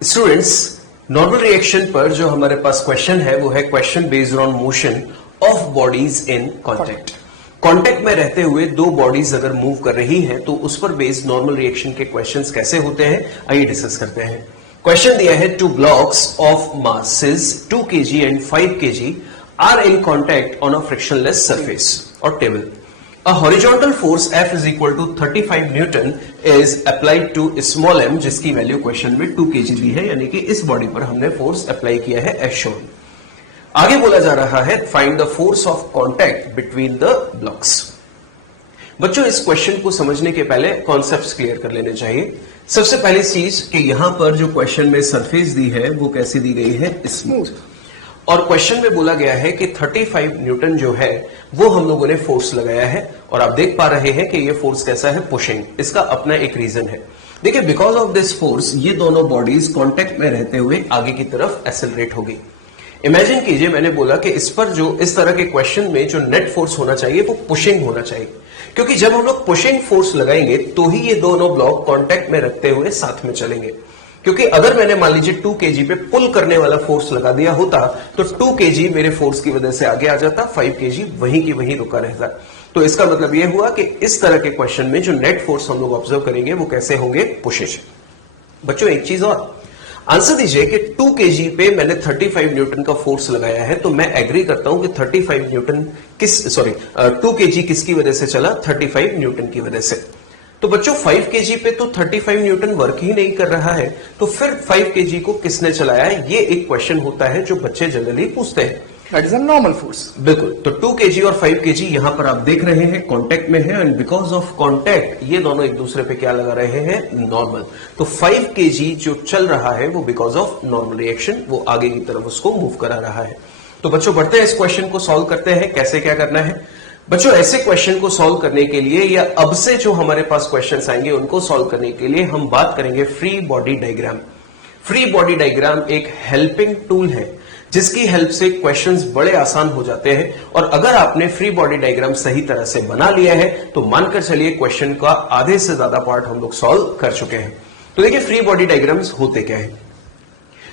Students, normal reaction पर जो हमारे पास क्वेश्चन है वो है question based on motion of bodies in contact. Contact में रहते हुए दो बॉडीज अगर मूव कर रही हैं तो उस पर बेस्ड नॉर्मल रिएक्शन के क्वेश्चंस कैसे होते हैं, आइए डिस्कस करते हैं। क्वेश्चन दिया है, two blocks of masses 2 kg and 5 kg are in contact on a frictionless surface or table. A horizontal force F is equal to 35 Newton is applied to small m, जिसकी value question में 2 kg दी है, यानी कि इस body पर हमने force apply किया है एज शोन। आगे बोला जा रहा है find the force of contact between the blocks. बच्चों, इस क्वेश्चन को समझने के पहले कॉन्सेप्ट्स क्लियर कर लेने चाहिए। सबसे पहली चीज कि यहां पर जो क्वेश्चन में सरफेस दी है वो कैसी दी गई है, स्मूथ। और क्वेश्चन में बोला गया है कि 35 न्यूटन जो है वो हम लोगों ने फोर्स लगाया है, और आप देख पा रहे हैं कि ये फोर्स कैसा है, पुशिंग। इसका अपना एक रीजन है। देखिए, बिकॉज ऑफ दिस फोर्स ये दोनों बॉडीज कांटेक्ट में रहते हुए आगे की तरफ एक्सेलरेट होगी। इमेजिन कीजिए, मैंने बोला कि इस पर जो इस तरह के क्वेश्चन में जो नेट फोर्स होना चाहिए वो पुशिंग होना चाहिए, क्योंकि जब हम लोग पुशिंग फोर्स लगाएंगे तो ही ये दोनों ब्लॉक कांटेक्ट में रखते हुए साथ में चलेंगे। क्योंकि अगर मैंने मान लीजिए 2 kg पे पुल करने वाला फोर्स लगा दिया होता तो 2 kg मेरे फोर्स की वजह से आगे आ जाता, 5 kg वहीं की वहीं रुका रहता। तो इसका मतलब यह हुआ कि इस तरह के क्वेश्चन में जो नेट फोर्स हम लोग ऑब्जर्व करेंगे वो कैसे होंगे, पुशेज। बच्चों, एक चीज और आंसर दीजिए कि 2 kg पे मैंने 35 न्यूटन का फोर्स लगाया है, तो मैं एग्री करता हूं कि 35 न्यूटन 2 kg किसकी वजह से चला, 35 न्यूटन की वजह से। तो बच्चों, 5 kg पे तो 35 न्यूटन वर्क ही नहीं कर रहा है, तो फिर 5 kg को किसने चलाया है, ये एक क्वेश्चन होता है जो बच्चे जनरली पूछते हैं। That is a normal force. बिल्कुल। तो 2 kg और 5 kg यहां पर आप देख रहे हैं कांटेक्ट में है, एंड बिकॉज ऑफ कांटेक्ट ये दोनों एक दूसरे पे क्या लगा रहे हैं, नॉर्मल। तो 5 kg जो चल रहा है वो बिकॉज ऑफ नॉर्मल रिएक्शन वो आगे की तरफ उसको मूव करा रहा है। तो बच्चों, बढ़ते हैं, इस क्वेश्चन को सॉल्व करते हैं। कैसे क्या करना है बच्चों, ऐसे क्वेश्चन को सॉल्व करने के लिए या अब से जो हमारे पास क्वेश्चंस आएंगे उनको सॉल्व करने के लिए हम बात करेंगे free body diagram. Free body diagram एक हेल्पिंग टूल है जिसकी हेल्प से क्वेश्चंस बड़े आसान हो जाते हैं, और अगर आपने फ्री बॉडी डायग्राम सही तरह से बना लिया है तो मानकर चलिए क्वेश्चन का आधे से ज्यादा पार्ट हम लोग सॉल्व कर चुके हैं। तो देखिए, फ्री बॉडी डायग्राम्स होते क्या है।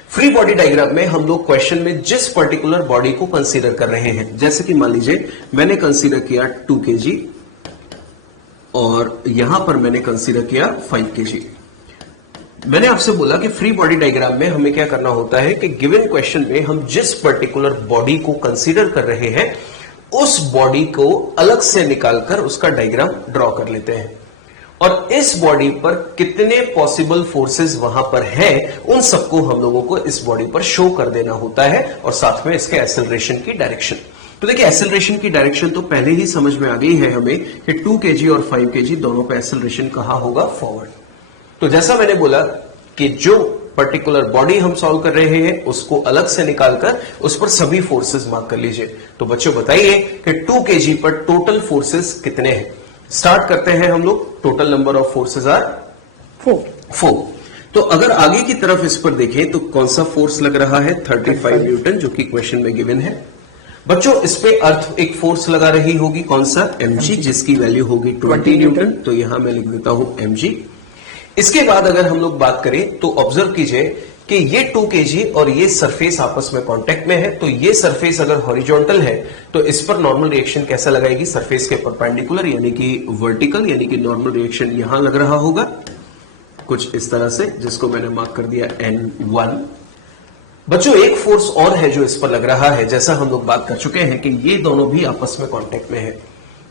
फ्री बॉडी डायग्राम में हम लोग क्वेश्चन में जिस पर्टिकुलर बॉडी को कंसीडर कर रहे हैं, जैसे कि मान लीजिए मैंने कंसीडर किया 2 kg और यहां पर मैंने कंसीडर किया 5 kg। मैंने आपसे बोला कि फ्री बॉडी डायग्राम में हमें क्या करना होता है कि गिवन क्वेश्चन में हम जिस पर्टिकुलर बॉडी को कंसीडर कर रहे हैं उस बॉडी को अलग से निकालकर उसका डायग्राम ड्रॉ कर लेते हैं, और इस बॉडी पर कितने पॉसिबल फोर्सेस वहां पर हैं उन सबको हम लोगों को इस बॉडी पर शो कर देना होता है, और साथ में इसके एक्सेलरेशन की डायरेक्शन। तो देखिए, एक्सेलरेशन की डायरेक्शन तो पहले ही समझ में आ गई है हमें कि 2 kg और 5 kg दोनों पे एक्सेलरेशन कहां होगा, फॉरवर्ड। तो जैसा मैंने बोला कि जो पर्टिकुलर बॉडी हम सॉल्व कर रहे हैं उसको अलग से निकालकर उस पर सभी फोर्सेस मार्क कर लीजिए। तो बच्चों बताइए कि 2 kg पर टोटल फोर्सेस कितने हैं। स्टार्ट करते हैं हम लोग। Total number of forces are 4। तो अगर आगे की तरफ इस पर देखें तो कौन सा फोर्स लग रहा है, 35 न्यूटन, जो कि क्वेश्चन में गिवन है। बच्चों, इस पे अर्थ एक फोर्स लगा रही होगी, कौन सा, mg, जिसकी वैल्यू होगी 20 न्यूटन। तो यहां मैं लिख देता हूं mg। इसके बाद अगर हम लोग बात करें तो ऑब्जर्व कीजिए कि ये 2 kg और ये सरफेस आपस में कांटेक्ट में है, तो ये सरफेस अगर हॉरिजॉन्टल है तो इस पर नॉर्मल रिएक्शन कैसा लगाएगी, सरफेस के परपेंडिकुलर यानी कि वर्टिकल, यानी कि नॉर्मल रिएक्शन यहां लग रहा होगा कुछ इस तरह से, जिसको मैंने मार्क कर दिया N1। बच्चों, एक फोर्स और है जो इस पर लग रहा है, जैसा हम लोग बात कर चुके हैं कि ये दोनों भी आपस में कांटेक्ट में है।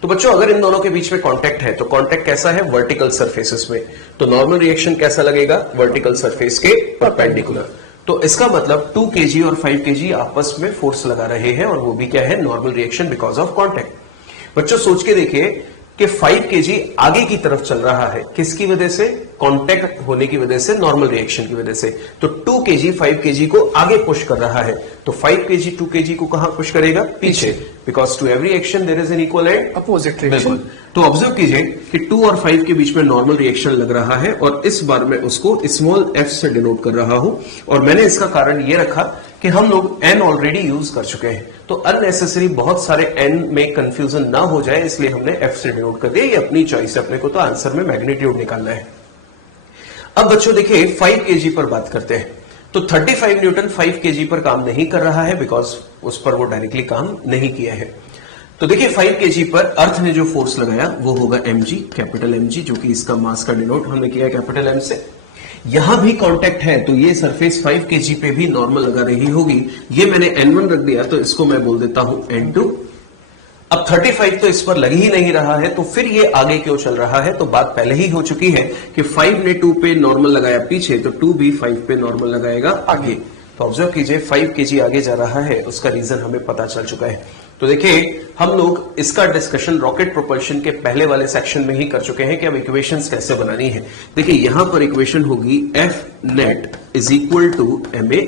तो बच्चों, अगर इन दोनों के बीच में कांटेक्ट है तो कांटेक्ट कैसा है, वर्टिकल सरफेसेस में, तो नॉर्मल रिएक्शन कैसा लगेगा, वर्टिकल सरफेस के परपेंडिकुलर। तो इसका मतलब 2 kg और 5 kg आपस में फोर्स लगा रहे हैं, और वो भी क्या है, normal reaction because of contact. बच्चों, सोच के देखिए कि 5 kg आगे की तरफ चल रहा है, किसकी वजह से, कांटेक्ट होने की वजह से, नॉर्मल रिएक्शन की वजह से। तो 2 kg 5 kg को आगे पुश कर रहा है, तो 5 kg 2 kg को कहां पुश करेगा, पीछे, because to every action there is an equal and opposite reaction. तो ऑब्जर्व कीजिए कि 2 और 5 के बीच में नॉर्मल रिएक्शन लग रहा है, और इस बार मैं उसको स्मॉल f से डिनोट कर रहा हूं, और मैंने इसका कारण यह रखा कि हम लोग n ऑलरेडी यूज कर चुके हैं, तो अननेसेसरी बहुत सारे n में कंफ्यूजन ना हो जाए इसलिए हमने f से डिनोट कर दिया। ये अपनी चॉइस है, अपने को तो आंसर में मैग्नीट्यूड निकालना है। अब बच्चों देखिए 5 kg पर बात करते हैं। तो 35 न्यूटन 5 केजी पर काम नहीं कर रहा है बिकॉज उस पर वो डायरेक्टली काम नहीं किया है। तो देखिए 5 केजी पर अर्थ ने जो फोर्स लगाया वो होगा mg, कैपिटल mg, जो कि इसका मास का डिनोट हमने किया है कैपिटल M से। यहां भी कांटेक्ट है तो ये सरफेस 5 केजी पे भी नॉर्मल लगा रही होगी। ये मैंने n1 रख दिया तो इसको मैं बोल देता हूं n2। अब 35 तो इस पर लग ही नहीं रहा है तो फिर ये आगे क्यों चल रहा है, तो बात पहले ही हो चुकी है कि 5 ने 2 पे नॉर्मल लगाया पीछे, तो 2 भी 5 पे नॉर्मल लगाएगा आगे। तो ऑब्जर्व कीजिए 5 केजी आगे जा रहा है, उसका रीजन हमें पता चल चुका है। तो देखिए हम लोग इसका डिस्कशन रॉकेट प्रोपल्शन के पहले वाले सेक्शन में ही कर चुके हैं कि अब इक्वेशंस कैसे बनानी है। देखिए यहां पर इक्वेशन होगी F net is equal to ma,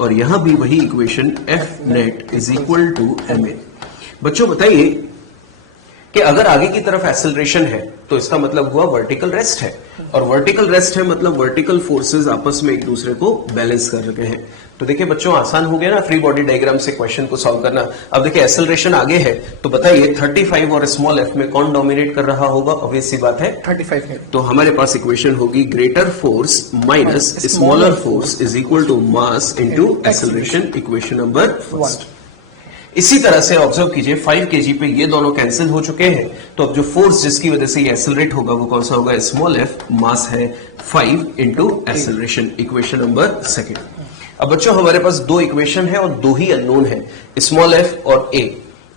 और यहां भी वही equation F net is equal to ma। बच्चों बताइए कि अगर आगे की तरफ एक्सेलरेशन है तो इसका मतलब हुआ वर्टिकल रेस्ट है, और वर्टिकल रेस्ट है मतलब वर्टिकल फोर्सेस आपस में एक दूसरे को बैलेंस कर रहे हैं। तो देखिए बच्चों आसान हो गया ना फ्री बॉडी डायग्राम से क्वेश्चन को सॉल्व करना। अब देखिए एक्सेलरेशन आगे है तो बताइए 35 और स्मॉल f में कौन डोमिनेट कर रहा होगा, ऑब्वियस सी बात है 35 है। तो हमारे पास इक्वेशन होगी greater force minus smaller force is equal to mass into acceleration, equation number first. इसी तरह से ऑब्जर्व कीजिए 5 केजी पे ये दोनों कैंसिल हो चुके हैं, तो अब जो फोर्स जिसकी वजह से ये एक्सेलरेट होगा वो कौन सा होगा, स्मॉल f, मास है 5 into acceleration, equation number second. अब बच्चों हमारे पास दो इक्वेशन है और दो ही अननोन है, स्मॉल f और a,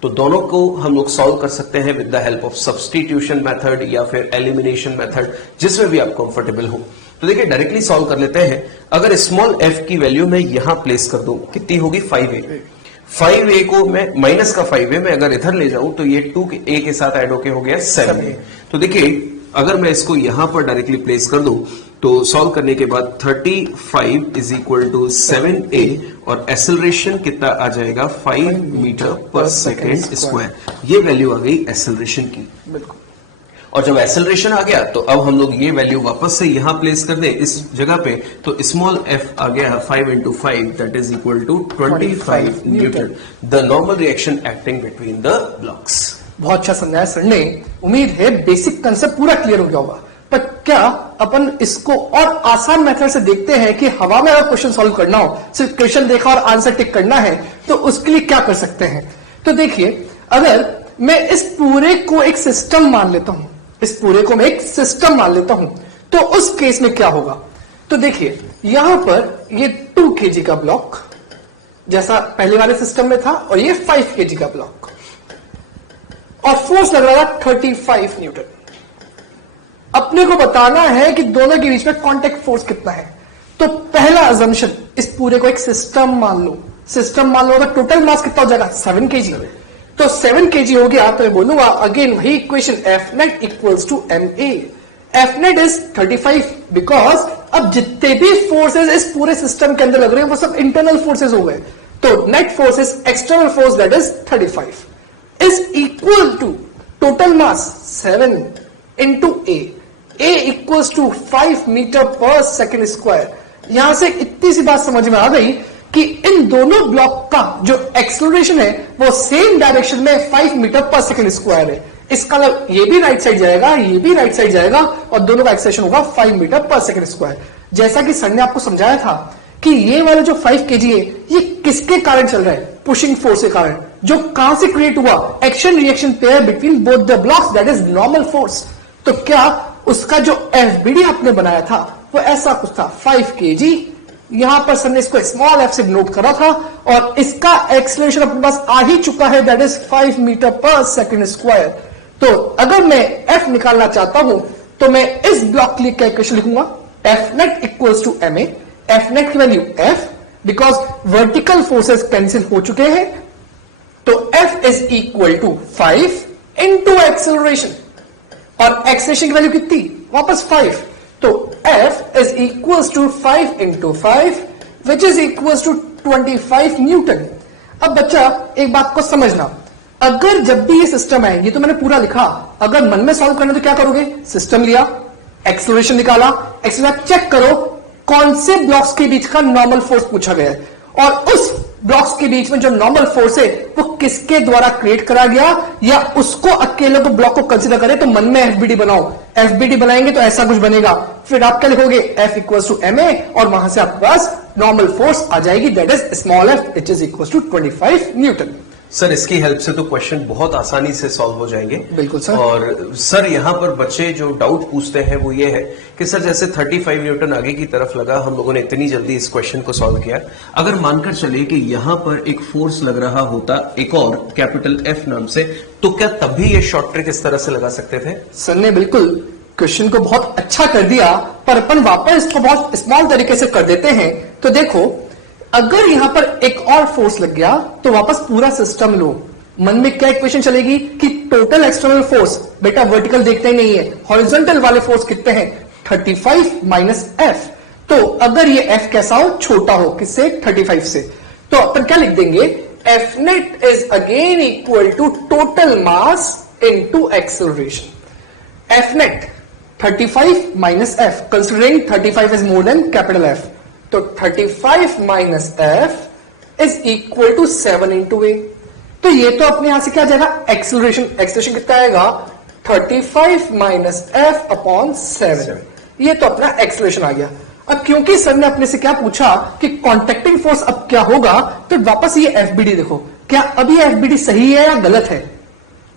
तो दोनों को हम लोग सॉल्व कर सकते हैं with the help of substitution method या फिर एलिमिनेशन मेथड, जिसमें भी आप कंफर्टेबल हो। तो देखिए डायरेक्टली सॉल्व कर लेते हैं। अगर स्मॉल f की वैल्यू मैं यहां प्लेस कर दूं, कितनी होगी 5a। 5a को मैं माइनस का 5a मैं अगर इधर ले जाऊं तो ये 2a के साथ ऐड होके हो गया 7a। तो देखिए अगर मैं इसको यहां पर डायरेक्टली प्लेस कर दूं तो सॉल्व करने के बाद 35 इज इक्वल टू 7a, और एक्सेलरेशन कितना आ जाएगा 5 मीटर पर सेकेंड स्क्वायर। ये वैल्यू आ गई एक्सेलरेशन की। बिल्कुल। और जब एक्सेलरेशन आ गया तो अब हम लोग ये वैल्यू वापस से यहां प्लेस कर दें इस जगह पे, तो स्मॉल f आ गया 5 into 5 that is equal to 25 newton, the normal reaction acting between the blocks. बहुत अच्छा समझाया सर ने, उम्मीद है बेसिक कंसेप्ट पूरा क्लियर हो गया होगा। पर क्या अपन इसको और आसान मेथड से देखते हैं कि हवा में अगर क्वेश्चन सॉल्व करना हो, सिर्फ क्वेश्चन देखा और आंसर टिक करना है, तो उसके लिए क्या कर सकते हैं। तो देखिए अगर मैं इस पूरे को एक सिस्टम मान लेता हूं, इस पूरे को मैं एक सिस्टम मान लेता हूं, तो उस केस में क्या होगा। तो देखिए यहां पर ये 2 kg का ब्लॉक जैसा पहले वाले सिस्टम में था, और ये 5 kg का ब्लॉक, और फोर्स लग रहा था 35 न्यूटन। अपने को बताना है कि दोनों के बीच में कांटेक्ट फोर्स कितना है। तो पहला अजम्पशन, इस पूरे को एक सिस्टम मान लो, सिस्टम मान लो, अगर टोटल मास कितना हो जाएगा 7 kg, तो 7 kg हो गया तो मैं बोलूंगा अगेन वही equation F net equals to ma। F net is 35 because अब जितने भी फोर्सेस इस पूरे सिस्टम के अंदर लग रहे हैं वो सब इंटरनल फोर्सेस हो गए, तो net force is external force that is 35 is equal to total mass 7 into a equals to 5 metre पर सेकेंड स्क्वायर। यहां से इतनी सी बात समझ में आ गई कि इन दोनों ब्लॉक का जो एक्सेलरेशन है वो सेम डायरेक्शन में 5 मीटर पर सेकेंड स्क्वायर है। इसका मतलब ये भी राइट साइड जाएगा, ये भी राइट साइड जाएगा, और दोनों का एक्सेलरेशन होगा 5 मीटर पर सेकेंड स्क्वायर। जैसा कि सर ने आपको समझाया था कि ये वाला जो 5 kg है ये किसके कारण चल रहा है, पुशिंग फोर्स के कारण, जो कहां से क्रिएट हुआ, action reaction pair between both the blocks that is normal force. तो क्या उसका जो FBD आपने बनाया था वो ऐसा कुछ था 5 kg, यहां पर सर ने इसको स्मॉल f से नोट करा था, और इसका एक्सेलरेशन अपने पास आ ही चुका है दैट इज 5 मीटर पर सेकेंड स्क्वायर। तो अगर मैं f निकालना चाहता हूं तो मैं इस ब्लॉक के लिए क्या इक्वेशन लिखूंगा, F net equals to ma। F net की value f, because vertical forces cancel हो चुके हैं, तो F is equal to 5 into acceleration, और एक्सेलरेशन की वैल्यू कितनी वापस 5, तो F is equals to 5 into 5 which is equals to 25 newton. अब बच्चा एक बात को समझना, अगर जब भी ये सिस्टम है, ये तो मैंने पूरा लिखा, अगर मन में सॉल्व करना तो क्या करोगे, सिस्टम लिया, एक्सेलरेशन निकाला, एक्सेलरेशन चेक करो कौन से ब्लॉक्स के बीच का नॉर्मल फोर्स पूछा गया है, और उस ब्लॉक्स के बीच में जो नॉर्मल फोर्स है वो किसके द्वारा क्रिएट करा गया, या उसको अकेले को ब्लॉक को कंसीडर करें तो मन में एफबीडी बनाओ। एफबीडी बनाएंगे तो ऐसा कुछ बनेगा, फिर आप क्या लिखोगे, F इक्वल टू ma, और वहां से आपके पास नॉर्मल फोर्स आ जाएगी, that is small f which is equal to 25 newton. Sir इसकी हेल्प से तो क्वेश्चन बहुत आसानी से सॉल्व हो जाएंगे। बिल्कुल सर। और सर यहाँ पर बच्चे जो डाउट पूछते हैं वो ये है कि सर जैसे 35 न्यूटन आगे की तरफ लगा, हम लोगों ने इतनी जल्दी इस क्वेश्चन को सॉल्व किया, अगर मानकर चले कि यहाँ पर एक फोर्स लग रहा होता एक और कैपिटल F नाम से, तो क्या तब भी ये शॉर्ट ट्रिक इस तरह से लगा सकते थे? सर ने बिल्कुल क्वेश्चन को बहुत अच्छा कर दिया, पर अपन वापस इसको बहुत स्मॉल तरीके से कर देते हैं। तो देखो, अगर यहां पर एक और फोर्स लग गया तो वापस पूरा सिस्टम लो। मन में क्या इक्वेशन चलेगी कि टोटल एक्सटर्नल फोर्स, बेटा वर्टिकल देखते ही नहीं है, हॉरिजॉन्टल वाले फोर्स कितने हैं, 35 माइनस F। तो अगर ये F कैसा हो, छोटा हो, किससे, 35 से, तो अपन क्या लिख देंगे, F net is again equal to total mass into acceleration। F net 35 minus F, considering 35 is more than capital F, तो 35 minus F is equal to 7 into A। तो ये तो अपने यहां से क्या जाएगा, एक्सेलरेशन। एक्सेलरेशन कितना आएगा, 35 माइनस F अपॉन 7। ये तो अपना एक्सेलरेशन आ गया। अब क्योंकि सर ने अपने से क्या पूछा कि कॉन्टेक्टिंग फोर्स अब क्या होगा, तो वापस ये एफबीडी देखो, क्या अभी एफबीडी सही है या गलत है?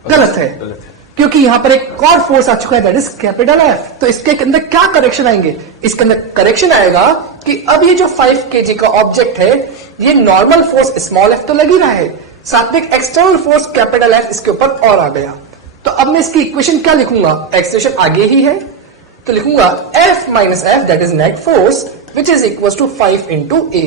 गलत है, क्योंकि यहां पर एक और फोर्स आ चुका है, दैट इज कैपिटल F। तो इसके अंदर क्या करेक्शन आएंगे, इसके अंदर करेक्शन आएगा कि अब ये जो 5 kg का ऑब्जेक्ट है, ये नॉर्मल फोर्स स्मॉल f तो लग ही रहा है, साथ में एक्सटर्नल फोर्स कैपिटल F इसके ऊपर और आ गया। तो अब मैं इसकी इक्वेशन क्या लिखूंगा, एक्सेलरेशन आगे ही है, तो लिखूंगा F minus F that is net force which is equal to 5 into A।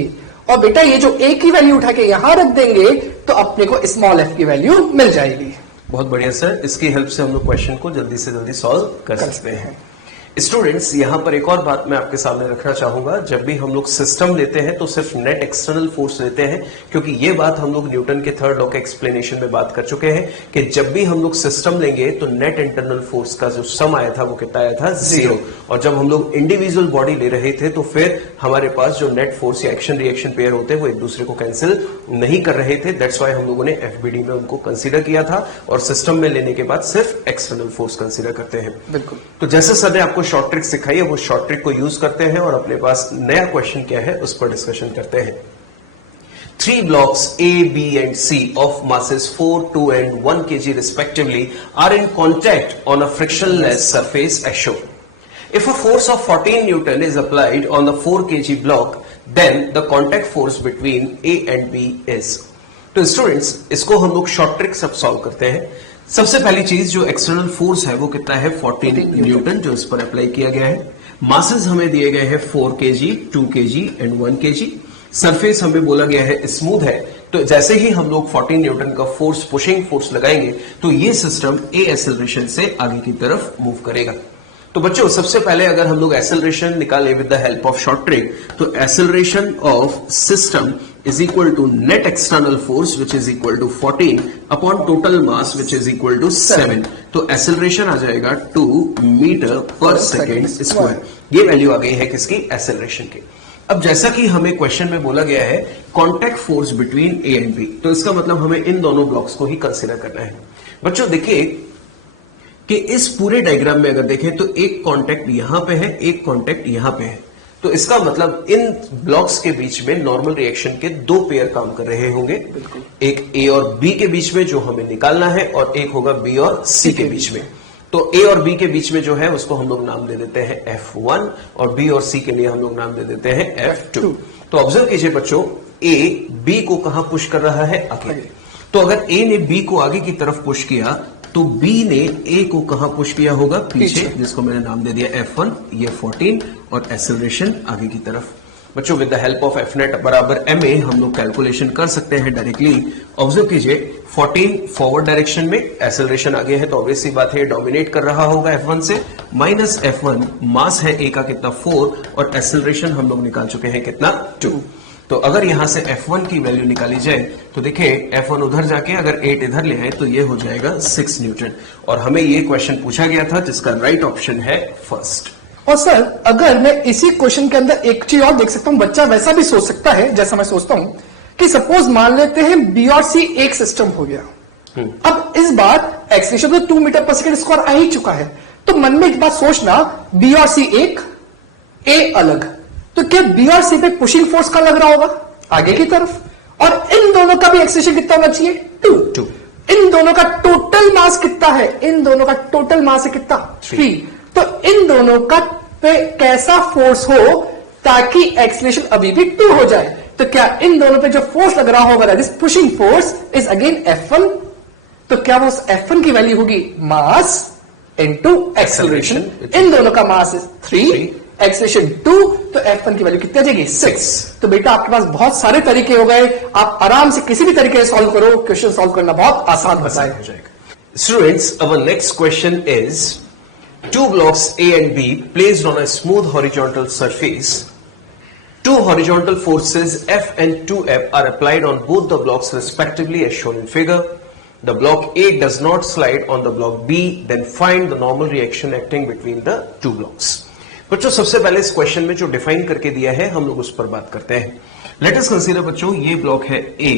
और बेटा ये जो A की वैल्यू उठा के यहां रख देंगे तो अपने को स्मॉल f की वैल्यू मिल जाएगी। बहुत बढ़िया सर, इसकी हेल्प से हम लोग क्वेश्चन को जल्दी से जल्दी सॉल्व कर सकते हैं। स्टूडेंट्स, यहां पर एक और बात मैं आपके सामने रखना चाहूंगा, जब भी हम लोग सिस्टम लेते हैं तो सिर्फ नेट एक्सटर्नल फोर्स लेते हैं, क्योंकि ये बात हम लोग न्यूटन के थर्ड लॉ के एक्सप्लेनेशन में बात कर चुके हैं कि जब भी हम लोग सिस्टम लेंगे तो नेट इंटरनल फोर्स का जो सम आया था वो कितना आया था, 0। और जब हम लोग इंडिविजुअल बॉडी ले रहे थे तो फिर हमारे पास जो नेट फोर्स या एक्शन रिएक्शन पेयर होते हैं वो एक दूसरे को कैंसिल नहीं कर रहे थे। दैट्स वाई हम लोगों ने एफबीडी में उनको कंसीडर किया था, और सिस्टम में लेने के बाद सिर्फ एक्सटर्नल फोर्स कंसीडर करते हैं। बिल्कुल। तो जैसे सर ने आपको शॉर्ट ट्रिक सिखाई है, वो शॉर्ट ट्रिक को यूज करते हैं और अपने पास नया क्वेश्चन क्या है उस पर डिस्कशन करते हैं। 3 blocks A, B and C of masses 4, 2 and 1 kg respectively are in contact on a frictionless surface as shown. If a force of 14 Newton is applied on the 4 kg block, then the contact force between A and B is। तो students, इसको हम लोग short trick सब solve करते हैं। सबसे पहली चीज, जो एक्सटर्नल फोर्स है वो कितना है, 14 न्यूटन, जो इस पर अप्लाई किया गया है। मासेस हमें दिए गए हैं 4 kg, 2 kg and 1 kg। Surface हमें बोला गया है स्मूथ है, तो जैसे ही हम लोग 14 न्यूटन का फोर्स, पुशिंग फोर्स लगाएंगे तो ये सिस्टम ए एक्सेलरेशन से आगे की तरफ मूव करेगा। तो बच्चों, सबसे पहले अगर हम लोग एक्सेलरेशन निकाले with the help of short trick, तो acceleration of system is equal to net external force which is equal to 14 upon total mass which is equal to 7। तो एक्सेलरेशन आ जाएगा 2 मीटर पर सेकेंड स्क्वायर। ये value आ गई है किसकी, acceleration की। अब जैसा कि हमें क्वेश्चन में बोला गया है contact force between A and B, तो इसका मतलब हमें इन दोनों ब्लॉक्स को ही कंसीडर करना है। बच्चों देखिए कि इस पूरे डायग्राम में अगर देखें तो एक कॉन्टैक्ट यहां पे है, एक कॉन्टैक्ट यहां पे है, तो इसका मतलब इन ब्लॉक्स के बीच में नॉर्मल रिएक्शन के 2 पेयर काम कर रहे होंगे। एक ए और बी के बीच में जो हमें निकालना है, और एक होगा बी और सी के बीच में। तो ए और बी के बीच में जो है उसको हम लोग नाम दे देते हैं F1, और बी और सी के लिए हम लोग नाम दे देते हैं F2। तो ऑब्जर्व कीजिए बच्चों, ए बी को कहां पुश कर रहा है, आगे। तो अगर ए ने बी को आगे की तरफ पुश किया तो बी ने ए को कहां पुश किया होगा, पीछे, जिसको मैंने नाम दे दिया F1, ये 14, और एक्सेलरेशन आगे की तरफ। बच्चों, with the help of F net बराबर ma हम लोग कैलकुलेशन कर सकते हैं डायरेक्टली। ऑब्जर्व कीजिए, 14 फॉरवर्ड डायरेक्शन में, एक्सेलरेशन आगे है तो ऑब्वियस सी बात है डोमिनेट कर रहा होगा F1 से, माइनस F1, मास है ए का कितना 4, और एक्सेलरेशन हम लोग निकाल चुके हैं कितना 2। तो अगर यहां से F1 की वैल्यू निकाली जाए तो देखिए F1 उधर जाके अगर 8 इधर ले आए तो ये हो जाएगा 6 न्यूटन, और हमें ये क्वेश्चन पूछा गया था जिसका राइट ऑप्शन है फर्स्ट। और सर, अगर मैं इसी क्वेश्चन के अंदर एक चीज और देख सकता हूं, बच्चा वैसा भी सोच सकता है जैसा मैं सोचता हूं कि सपोज मान लेते हैं बी और सी एक सिस्टम हो गया। अब इस बार एक्सीलरेशन तो 2 मीटर पर सेकेंड स्क्वायर आ ही चुका है, तो मन में एक बात सोचना, बी और सी एक, ए अलग, तो क्या बी और सी पे पुशिंग फोर्स का लग रहा होगा आगे की तरफ, और इन दोनों का भी एक्सीलरेशन कितना होना चाहिए 2। इन दोनों का टोटल मास कितना है, इन दोनों का टोटल मास है कितना 3। तो इन दोनों का पे कैसा फोर्स हो ताकि एक्सीलरेशन अभी भी 2 हो जाए, तो क्या इन दोनों पे जो फोर्स लग रहा होगा that is pushing force is again F1। तो क्या वो F1 की वैल्यू होगी मास इनटू एक्सेलरेशन। इन दोनों का मास इज 3, एक्सेलरेशन 2, तो F1 की वैल्यू कितनी आ जाएगी 6। तो बेटा आपके पास बहुत सारे तरीके हो गए, आप आराम से किसी भी तरीके से सॉल्व करो, क्वेश्चन सॉल्व करना बहुत आसान हो जाएगा। Students, our next question is, two blocks A and B placed on a smooth horizontal surface. Two horizontal forces F and 2F are applied on both the blocks respectively as shown in figure. The block A does not slide on the block B, then find the normal reaction acting between the two blocks. बच्चों सबसे पहले इस question में जो define करके दिया है हम लोग उस पर बात करते हैं। लेट अस कंसीडर बच्चों ये ब्लॉक है A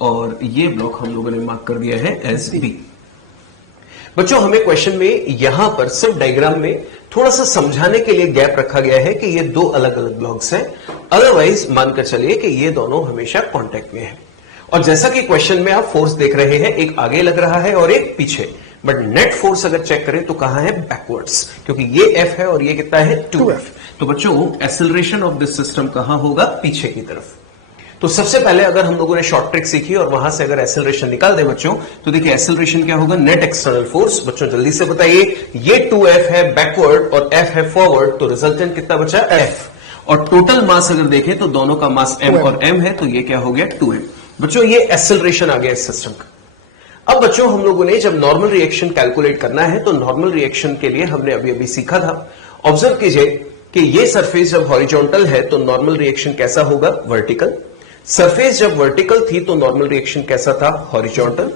और ये ब्लॉक हम लोगों ने मार्क कर दिया है एज B। बच्चों हमें क्वेश्चन में यहां पर सिर्फ डायग्राम में थोड़ा सा समझाने के लिए गैप रखा गया है कि ये दो अलग अलग ब्लॉक्स हैं, अदरवाइज मानकर चलिए कि ये दोनों हमेशा कांटेक्ट में है। और जैसा कि क्वेश्चन में आप फोर्स देख रहे हैं, एक आगे लग रहा है और एक पीछे, बट नेट फोर्स अगर चेक करें तो कहां है बैकवर्ड्स, क्योंकि ये F है और ये कितना है 2F। तो बच्चों एक्सेलरेशन ऑफ दिस सिस्टम कहां होगा, पीछे की तरफ। तो सबसे पहले अगर हम लोगों ने शॉर्ट ट्रिक सीखी और वहां से अगर एक्सेलरेशन निकाल दे बच्चों, तो देखिए एक्सेलरेशन क्या होगा, नेट एक्सटर्नल फोर्स। बच्चों जल्दी से बताइए, ये 2F है बैकवर्ड और F है फॉरवर्ड, तो रिजल्टेंट कितना बचा F। और टोटल मास अगर देखें तो दोनों का मास M और M है, तो ये क्या हो गया 2M। बच्चों ये एक्सेलरेशन आ गया इस सिस्टम का। अब बच्चों हम लोगों ने जब नॉर्मल रिएक्शन कैलकुलेट करना है तो नॉर्मल रिएक्शन के लिए हमने अभी अभी सीखा था, ऑब्जर्व कीजिए कि ये सरफेस जब हॉरिजॉन्टल है तो नॉर्मल रिएक्शन कैसा होगा, वर्टिकल। सरफेस जब वर्टिकल थी तो नॉर्मल रिएक्शन कैसा था, हॉरिजॉन्टल।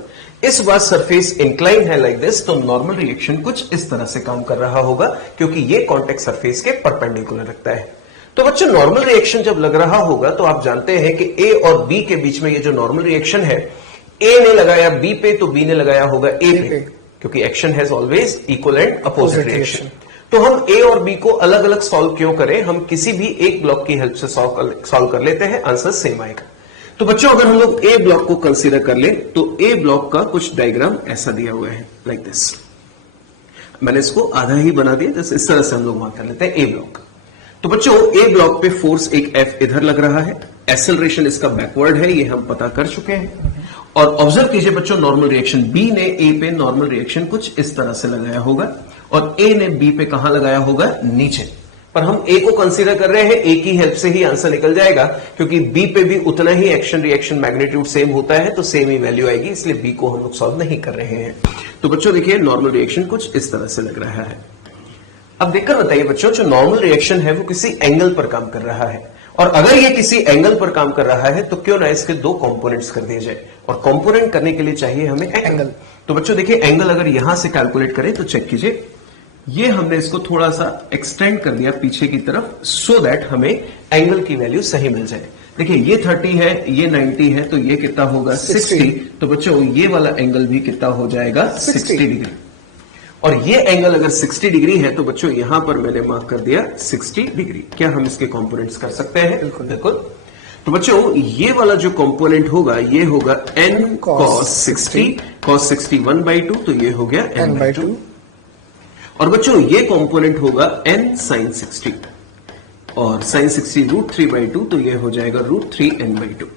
इस बार सरफेस इंक्लाइन है लाइक दिस, तो नॉर्मल रिएक्शन कुछ इस तरह से काम कर रहा होगा, क्योंकि ये कॉन्टेक्ट सरफेस के परपेंडिकुलर रखता है। तो बच्चों नॉर्मल रिएक्शन जब लग रहा होगा तो आप जानते हैं कि ए और बी के बीच में ये जो नॉर्मल रिएक्शन है, ए ने लगाया बी पे तो बी ने लगाया होगा ए पे, क्योंकि action has always equal and opposite reaction. तो हम ए और बी को अलग अलग सॉल्व क्यों करें, हम किसी भी एक ब्लॉक की हेल्प से सॉल्व कर लेते हैं, आंसर सेम आएगा। तो बच्चों अगर हम लोग ए ब्लॉक को कंसीडर कर ले तो ए ब्लॉक का कुछ डायग्राम ऐसा दिया हुआ है लाइक दिस। मैंने इसको आधा ही बना दिया, जैसे इस तरह से हम लोग मार्क कर लेते हैं ए ब्लॉक। तो बच्चों ए ब्लॉक पे फोर्स एक F इधर लग रहा है, एक्सेलरेशन इसका बैकवर्ड है, ये हम पता कर चुके हैं। और ऑब्जर्व कीजिए बच्चों नॉर्मल रिएक्शन, बी ने ए पे नॉर्मल रिएक्शन कुछ इस तरह से लगाया होगा और ए ने बी पे कहां लगाया होगा, नीचे। पर हम ए को कंसीडर कर रहे हैं, ए की हेल्प से ही आंसर निकल जाएगा, क्योंकि बी पे भी उतना ही एक्शन रिएक्शन मैग्नीट्यूड सेम होता है, तो सेम ही वैल्यू आएगी, इसलिए बी को हम लोग सॉल्व नहीं कर रहे हैं। तो बच्चों देखिए नॉर्मल रिएक्शन कुछ इस तरह से लग रहा है। अब देखकर बताइए बच्चों, जो नॉर्मल रिएक्शन है वो किसी एंगल पर काम कर रहा है, और अगर ये किसी एंगल पर काम कर रहा है तो क्यों ना इसके दो कंपोनेंट्स कर दिए जाए, और कंपोनेंट करने के लिए चाहिए हमें एंगल। तो बच्चों देखिए एंगल अगर यहां से कैलकुलेट करें तो चेक कीजिए, ये हमने इसको थोड़ा सा एक्सटेंड कर दिया पीछे की तरफ, सो दैट हमें एंगल की वैल्यू सही मिल जाए। देखिए ये 30 है, ये 90 है, तो ये कितना होगा 60। तो बच्चों ये वाला एंगल भी कितना हो जाएगा 60 डिग्री। और ये एंगल अगर 60 डिग्री है तो बच्चों यहां पर मैंने मार्क कर दिया 60 डिग्री। क्या हम इसके कंपोनेंट्स कर सकते हैं? बिल्कुल। तो बच्चों ये वाला जो कंपोनेंट होगा ये होगा n cos 60, cos 60 1/2, तो ये हो गया n/2। और बच्चों ये कंपोनेंट होगा n sin 60, और sin 60 √3/2, तो ये हो जाएगा √3n/2।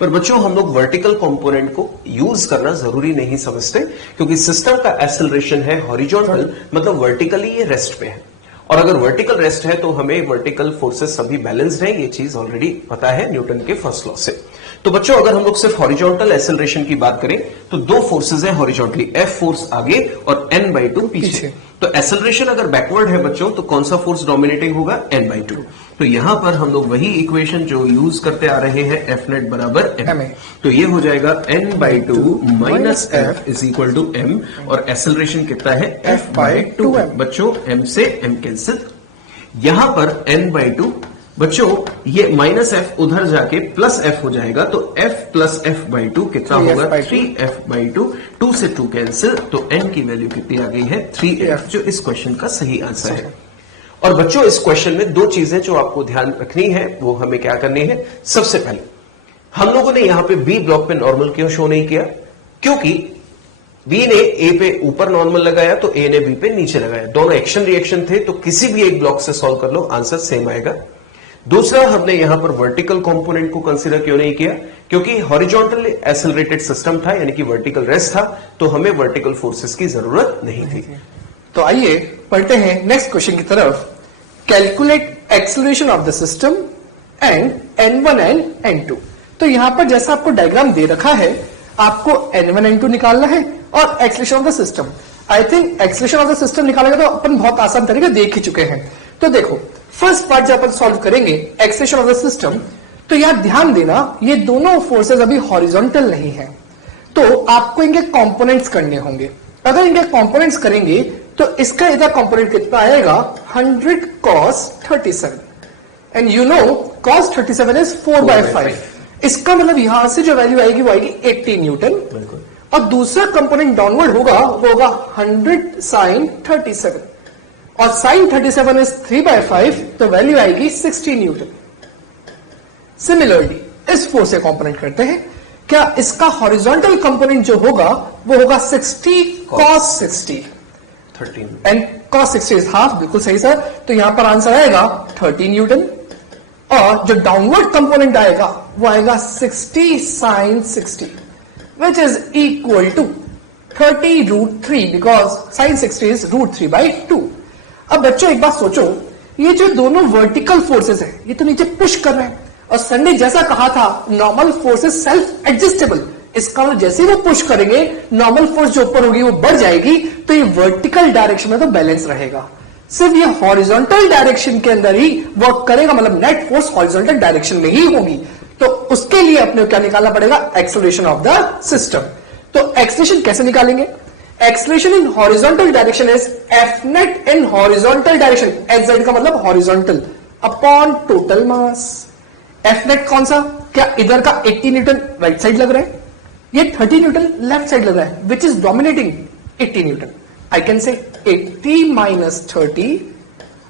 पर बच्चों हम लोग वर्टिकल कंपोनेंट को यूज करना जरूरी नहीं समझते, क्योंकि सिस्टम का एक्सेलरेशन है हॉरिजॉन्टल, मतलब वर्टिकली ये रेस्ट पे है, और अगर वर्टिकल रेस्ट है तो हमें वर्टिकल फोर्सेस सभी बैलेंस्ड हैं, ये चीज ऑलरेडी पता है न्यूटन के फर्स्ट लॉ से। तो बच्चों अगर हम लोग सिर्फ हॉरिजॉन्टल एक्सेलरेशन की बात करें तो दो फोर्सेस हैं हॉरिजॉन्टली, F फोर्स आगे और n/2 पीछे। तो एक्सेलरेशन अगर बैकवर्ड है बच्चों तो कौन सा फोर्स डोमिनेटिंग होगा, n/2। तो यहां पर हम लोग वही इक्वेशन जो यूज करते आ रहे हैं, F नेट बराबर m। तो ये हो जाएगा n/2 minus F is equal to m, और एक्सेलरेशन कितना है F/2m। बच्चों m से m कैंसिल, यहां पर n/2 बच्चों ये माइनस एफ उधर जाके प्लस एफ हो जाएगा, तो F plus F by two कितना होगा 3f/2। 2 से 2 कैंसिल, तो n की वैल्यू कितनी आ गई है 3f, जो इस क्वेश्चन का सही आंसर है। और बच्चों इस क्वेश्चन में दो चीजें जो आपको ध्यान रखनी है वो हमें क्या करनी है। सबसे पहले हम लोगों ने यहां पे बी ब्लॉक पे नॉर्मल क्यों शो नहीं किया, क्योंकि बी ने ए पे ऊपर नॉर्मल लगाया तो ए ने बी पे नीचे लगाया, दोनों एक्शन रिएक्शन थे, तो किसी भी एक ब्लॉक से सॉल्व कर लो आंसर सेम आएगा। दूसरा, हमने यहां पर वर्टिकल कंपोनेंट को कंसीडर क्यों नहीं किया, क्योंकि हॉरिजॉन्टल एक्सेलरेटेड सिस्टम था, यानी कि वर्टिकल रेस्ट था, तो हमें वर्टिकल फोर्सेस की जरूरत नहीं थी। तो आइए पढ़ते हैं नेक्स्ट क्वेश्चन की तरफ। Calculate acceleration of the system and n1 and n2। तो यहां पर जैसा आपको डायग्राम दे रखा है, आपको n1 n2 निकालना है और acceleration of the system. I think acceleration of the system निकालेगा तो अपन बहुत आसान तरीके देख ही चुके हैं। तो देखो फर्स्ट पार्ट जब अपन सॉल्व करेंगे एक्सेलरेशन ऑफ द सिस्टम, तो यहां ध्यान देना ये दोनों फोर्सेस अभी हॉरिजॉन्टल नहीं है, तो आपको इनके कंपोनेंट्स करने होंगे। अगर इनके कंपोनेंट्स करेंगे तो इसका इधर कंपोनेंट कितना आएगा 100 cos 37, and you know cos 37 is 4/5। इसका मतलब यहां से जो वैल्यू आएगी वो आएगी 80 न्यूटन, और दूसरा कंपोनेंट डाउनवर्ड होगा वो होगा 100 sin 37, और sin 37 इज 3/5, तो वैल्यू आएगी 60 न्यूटन। सिमिलरली इस फोर्स से कंपोनेंट करते हैं, क्या इसका हॉरिजॉन्टल कंपोनेंट जो होगा वो होगा 60 cos 60 13 and cos 60 is half, बिल्कुल सही सर। तो यहां पर आंसर आएगा 30 न्यूटन, और जो डाउनवर्ड कंपोनेंट आएगा वो आएगा 60 sin 60, which is equal to 30√3, because sin 60 is √3/2। अब बच्चों एक बात सोचो, ये जो दोनों वर्टिकल फोर्सेस है ये तो नीचे पुश कर रहे हैं, और संडे जैसा कहा था नॉर्मल फोर्सेस सेल्फ एडजस्टेबल, इसका मतलब जैसे ही वो पुश करेंगे नॉर्मल फोर्स जो ऊपर होगी वो बढ़ जाएगी, तो ये वर्टिकल डायरेक्शन में तो बैलेंस रहेगा। सिर्फ ये हॉरिजॉन्टल डायरेक्शन के अंदर ही वर्क करेगा, मतलब नेट फोर्स हॉरिजॉन्टल डायरेक्शन में ही होगी। तो उसके लिए अपने क्या निकालना पड़ेगा, एक्सेलरेशन ऑफ द सिस्टम। तो एक्सेलरेशन कैसे निकालेंगे, acceleration in horizontal direction is F net in horizontal direction, F का मतलब horizontal upon total mass. F net कौन सा, क्या इधर का 80 न्यूटन राइट साइड लग रहा है, ये 30 न्यूटन लेफ्ट साइड लग रहा है, which is dominating 80 Newton. I can say 80 minus 30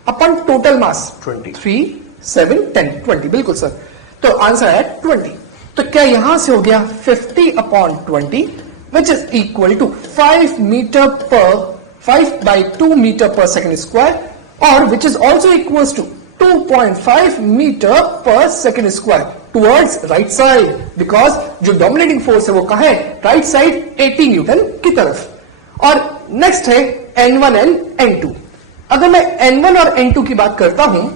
upon total mass 20, 3, 7, 10, 20, बिल्कुल सर। तो आंसर है 20। तो क्या यहां से हो गया 50 upon 20, which is equal to 5 by 2 metre पर सेकेंड स्क्वायर, और which is also equal to 2.5 metre पर second square towards right side, because जो डोमिनेटिंग फोर्स है वो कहां है, राइट साइड 80 न्यूटन की तरफ। और नेक्स्ट है n1 एंड n2। अगर मैं n1 और n2 की बात करता हूं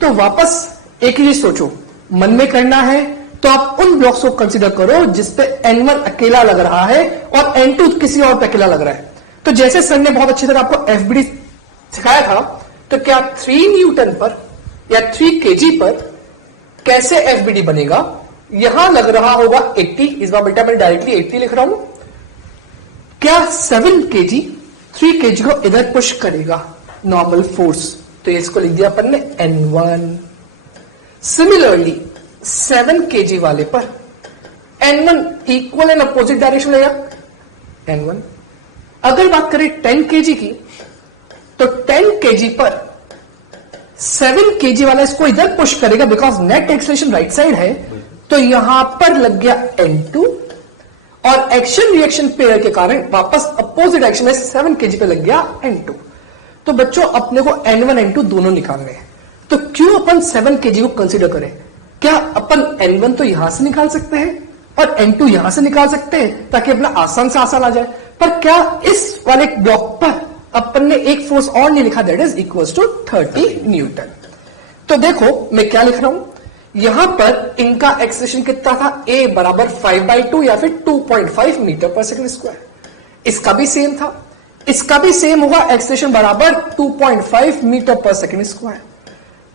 तो वापस एक ही चीज सोचो, मन में करना है तो आप उन ब्लॉक्स को कंसीडर करो जिसपे n1 अकेला लग रहा है और n2 किसी और पे अकेला लग रहा है। तो जैसे सर ने बहुत अच्छी तरह आपको एफबीडी सिखाया था, तो क्या 3 न्यूटन पर या 3 kg पर कैसे एफबीडी बनेगा, यहां लग रहा होगा 80, इस बार बेटा मैं डायरेक्टली 80 लिख रहा हूं। क्या 7 kg 3 kg को इधर पुश करेगा नॉर्मल फोर्स, तो इसको लिख दिया अपन ने n1। सिमिलरली 7 kg वाले पर n1 equal and opposite direction लेगा n1। अगर बात करें 10 kg की, तो 10 kg पर 7 kg वाला इसको इधर पुश करेगा, because net acceleration right side है, तो यहां पर लग गया n2, और एक्शन रिएक्शन पेयर के कारण वापस अपोजिट एक्शन में 7 kg पे लग गया n2। तो बच्चों अपने को n1 n2 दोनों निकालने हैं, तो क्यों अपन 7 kg को कंसीडर करें, क्या अपन n1 तो यहां से निकाल सकते हैं और n2 यहां से निकाल सकते हैं ताकि अपना आसान से आसान आ जाए, पर क्या इस वाले ब्लॉक पर अपन ने एक फोर्स और नहीं लिखा, that is equal to 30 newton. तो देखो मैं क्या लिख रहा हूं, यहां पर इनका एक्सेलरेशन कितना था, a बराबर 5/2 या फिर 2.5 मीटर पर सेकेंड स्क्वायर। इसका भी सेम था, इसका भी सेम होगा, एक्सेलरेशन बराबर 2.5 मीटर पर सेकेंड स्क्वायर।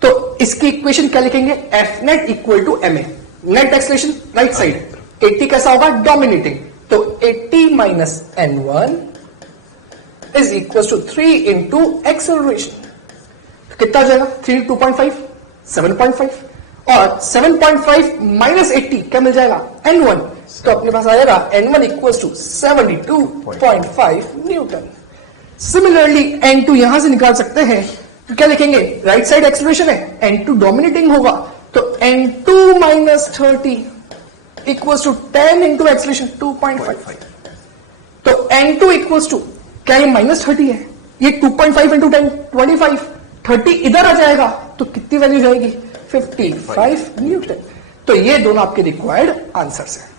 तो इसकी इक्वेशन क्या लिखेंगे, F net equal to ma, net acceleration right side, 80 कैसा होगा, डोमिनेटिंग, तो 80 minus n1 is equals to 3 into acceleration। कितना हो जाएगा, 3 2.5 7.5 और 7.5 माइनस 80 क्या मिल जाएगा N1, तो अपने पास आ जाएगा N1 equals to 72.5 Newton. Similarly N2 यहां से निकाल सकते हैं, तो क्या लिखेंगे, राइट साइड एक्सेलरेशन है, N2 डोमिनेटिंग होगा, तो N2 minus 30 equals to 10 into acceleration 2.5, तो N2 इक्वल्स टू, क्या ये माइनस 30 है, ये 2.5 इंटू 10 25, 30 इधर आ जाएगा, तो कितनी वैल्यू जाएगी 55 न्यूटन। तो ये दोनों आपके रिक्वायर्ड आंसर्स हैं।